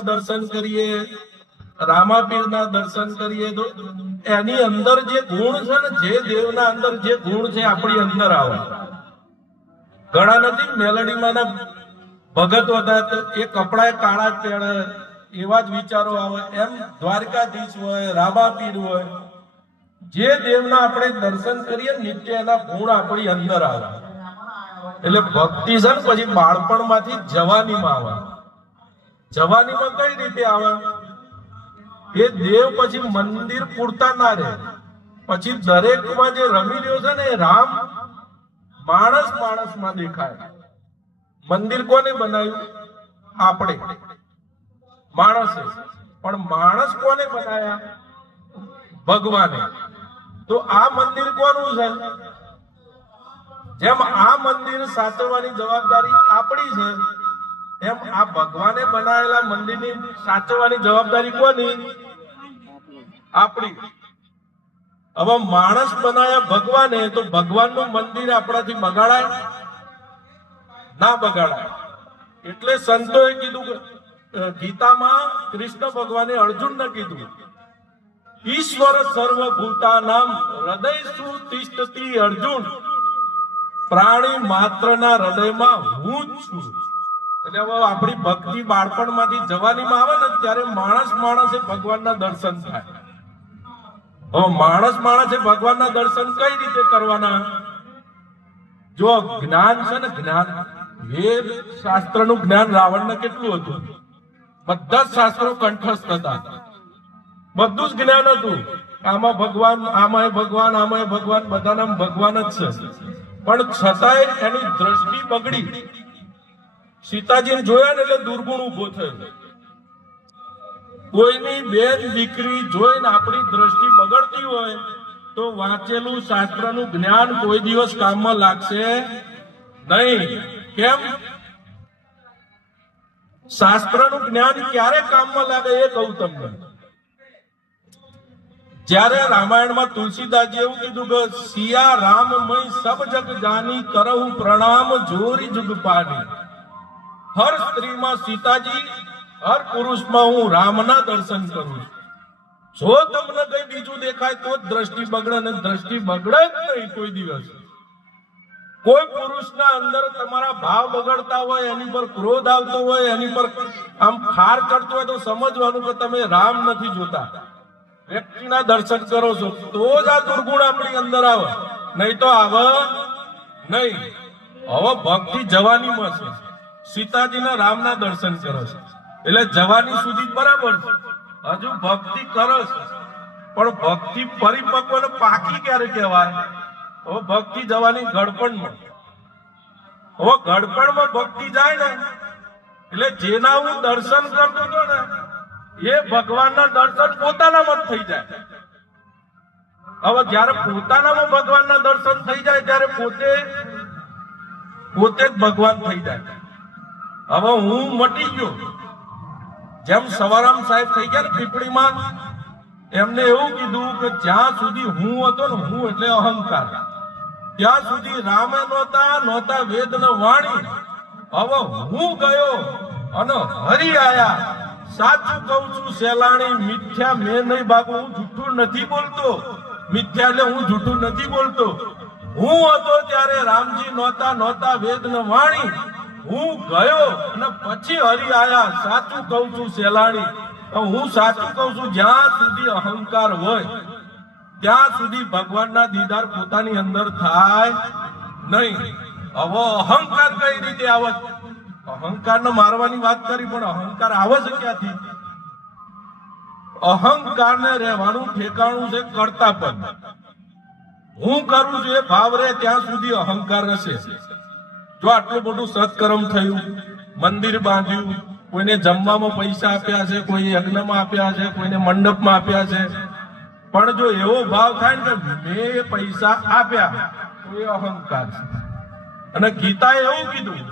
દર્શન કરીએ, રામાપીરના દર્શન કરીએ તો એની અંદર જે ગુણ છે ને, જે દેવના અંદર જે ગુણ છે આપણી અંદર આવે. ઘણા નથી મેલડીમાં ભગત હતા એ કપડા કાળા જ પહેરે, એવા જ વિચારો આવે. એમ દ્વારકાધીશ હોય, રામાપીર હોય, જે દેવના આપણે દર્શન કરીએ નિત્ય એના ગુણ આપણી અંદર આવે. એટલે ભક્તિ છે ને પછી બાળપણમાંથી જવાનીમાં આવે. જવાનીમાં કઈ રીતે આવે? એ દેવ પછી મંદિર પૂરતા ના રહે, પછી દરેકમાં જે રમી રહ્યો છે ને એ રામ માણસ માણસમાં દેખાય. મંદિર કોને બનાવ્યું? આપણે માણસે. પણ માણસ કોને બનાયા? ભગવાને. તો આ મંદિર કોનું છે? જેમ આ મંદિર સાચવવાની જવાબદારી આપણી છે, એમ આ ભગવાને બનાવેલા મંદિરની સાચવવાની જવાબદારી કોની? આપણી. હવે માણસ બનાયા ભગવાને, તો ભગવાનનું મંદિર આપણાથી બગાડાય? ના બગાડાય. એટલે સંતોએ કીધું, ગીતામાં કૃષ્ણ ભગવાને અર્જુનને કીધું, ઈશ્વર સર્વભૂતાનામ હૃદયસુ તિષ્ઠતિ અર્જુન, પ્રાણી માત્રના હૃદયમાં હું જ છું. એટલે હવે આપણી ભક્તિ બાળપણમાંથી જવાનીમાં આવે ને ત્યારે માણસ માણસે ભગવાનના દર્શન થાય. હવે માણસ માણસે ભગવાનના દર્શન કઈ રીતે કરવાના? જો જ્ઞાન છે ને, જ્ઞાન, વેદ શાસ્ત્રનું જ્ઞાન રાવણને કેટલું હતું? બધા જ શાસ્ત્રો કંઠસ્થ હતા, બધું જ જ્ઞાન હતું. આમાં ભગવાન, આમાં ભગવાન, આમાં ભગવાન, બધાના ભગવાન જ છે. પણ છતાંય એની દ્રષ્ટિ બગડી. સીતાજીને જોયા ને એટલે દુર્ગુણ ઉભો થયો. કોઈની બેન દીકરી જોઈને આપણી દ્રષ્ટિ બગડતી હોય તો વાંચેલું શાસ્ત્રનું જ્ઞાન કોઈ દિવસ કામમાં લાગશે નહીં. કેમ? શાસ્ત્રનું જ્ઞાન ક્યારે કામમાં લાગે એ કહું તમને. જ્યારે રામાયણમાં તુલસીદાસજી એવું કીધું કે સિયા રામમય સબ જગ જાની કરહુ પ્રણામ જોરી જુગ પાની. હર સ્ત્રીમાં સીતાજી, હર પુરુષમાં હું રામના દર્શન કરું છું. જો તમને કઈ બીજું દેખાય તો જ દ્રષ્ટિ બગડે, ને દ્રષ્ટિ બગડે જ નહીં કોઈ દિવસ. કોઈ પુરુષના અંદર તમારા ભાવ બગડતા હોય, એની પર ક્રોધ આવતો હોય, એની પર આમ ખાર ચડતો હોય તો સમજવાનું કે તમે રામ નથી જોતા, વ્યક્તિના દર્શન કરો છો. તો જ આ દુર્ગુણ આપણી અંદર આવે, નહીં તો આવે નહીં. હવે ભક્તિ જવાનીમાં છે. સીતાજીના રામના દર્શન કરો છો એટલે જવાની સુધી બરાબર છે, હજુ ભક્તિ કરો છો. પણ ભક્તિ પરિપક્વ ને પાકી ક્યારે કહેવાય? હવે ભક્તિ જવાની ગડપણમાં. હવે ગડપણમાં ભક્તિ જાય ને એટલે જેના હું દર્શન કરતો હતો ને એ ભગવાનના દર્શન પોતાનામાં જ થઈ જાય. હવે જયારે પોતાનામાં ભગવાનના દર્શન થઈ જાય ત્યારે પોતે જ ભગવાન થઈ જાય. હવે હું મટી ગયો. જેમ સવારામ સાહેબ થઈ ગયા ને પીપળીમાં, એમને એવું કીધું કે જ્યાં સુધી હું હતો ને, હું એટલે અહંકાર, ત્યાં સુધી રામે નહોતા વેદ ન વાણી. હવે હું ગયો અને હરી આયા. સાચું કઉ છું સેલાણી, મિથ્યા મેં નહીં બાબુ. હું જૂઠું નથી બોલતો. મિથ્યા એટલે હું જૂઠું નથી બોલતો. હું હતો ત્યારે રામજી નહોતા વેદ ન વાણી. હું ગયો અને પછી હરી આયા. સાચું કઉ છું સેલાણી. હું સાચું કઉ છું, જ્યાં સુધી અહંકાર હોય ત્યાં સુધી ભગવાનના દીદાર પોતાની અંદર થાય નહીં. હવે અહંકાર કઈ રીતે આવે? અહંકાર ને મારવાની વાત કરી, પણ અહંકાર આવે છે ક્યાંથી? અહંકાર ને રહેવાનું ઠેકાણું છે કર્તાપદ. હું કરું છું એ ભાવ રહે ત્યાં સુધી અહંકાર હશે. જો આટલું બધું સત્કર્મ થયું, મંદિર બાંધ્યું, કોઈને જમવામાં પૈસા આપ્યા છે, કોઈ યજ્ઞમાં આપ્યા છે, કોઈને મંડપમાં આપ્યા છે, પણ જો એવો ભાવ થાય ને કે મેં એ પૈસા આપ્યા તો એ અહંકાર છે. અને ગીતાએ એવું કીધું,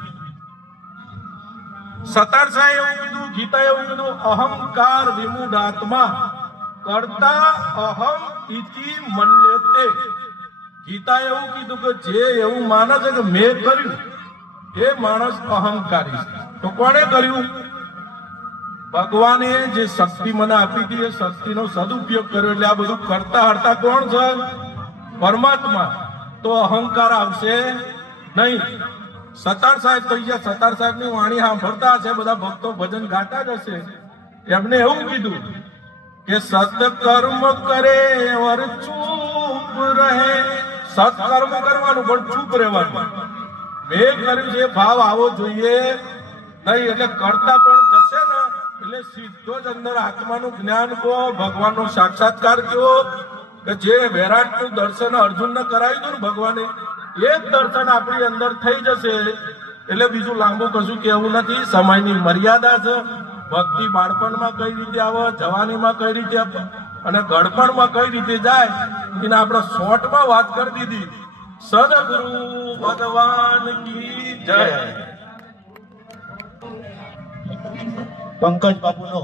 સતાર સાહેબ એવું કીધું, ગીતાએ એવું કીધું, અહંકાર વિમૂઢાત્મા કરતા અહમ ઇતિ મન્યતે. ગીતાએ એવું કીધું કે જે એવું માને છે કે મેં કર્યું એ માણસ અહંકારી છે. તો કોણે કર્યું? ભગવાને જે શક્તિ મને આપી હતી એ શક્તિનો સદુપયોગ કર્યો એટલે આ બધું કરતા હરતા કોણ છે? પરમાત્મા. તો અહંકાર આવશે નહીં. સતાર સાહેબ થઈ ગયા, સતાર સાહેબ ની વાણી સાંભળતા હશે બધા ભક્તો, ભજન ગાતા જ હશે. એમને એવું કીધું કે સત્કર્મ કરે ઓર ચૂપ રહે. સત્કર્મ કરવાનું પણ ચૂપ રહેવાનું. મેં કર્યું છે ભાવ આવો જોઈએ નહીં. એટલે કરતા પણ જશે ને એટલે સીધો જ અંદર આત્માનું જ્ઞાન કહો, ભગવાનનો સાક્ષાત્કાર કહો. કે જે વિરાટનું દર્શન અર્જુનને કરાવ્યું હતું ને ભગવાને, એ જ દર્શન આપણી અંદર થઈ જશે. એટલે બીજું લાંબુ કશું કહેવું નથી. સમયની મર્યાદા છે. ભક્તિ બાળપણમાં કઈ રીતે આવે, જવાનીમાં કઈ રીતે અને ગળપણમાં કઈ રીતે જાય એને આપણે શોર્ટમાં વાત કરી દીધી. સદગુરુ ભગવાન કી જય. પંકજ બાપુનો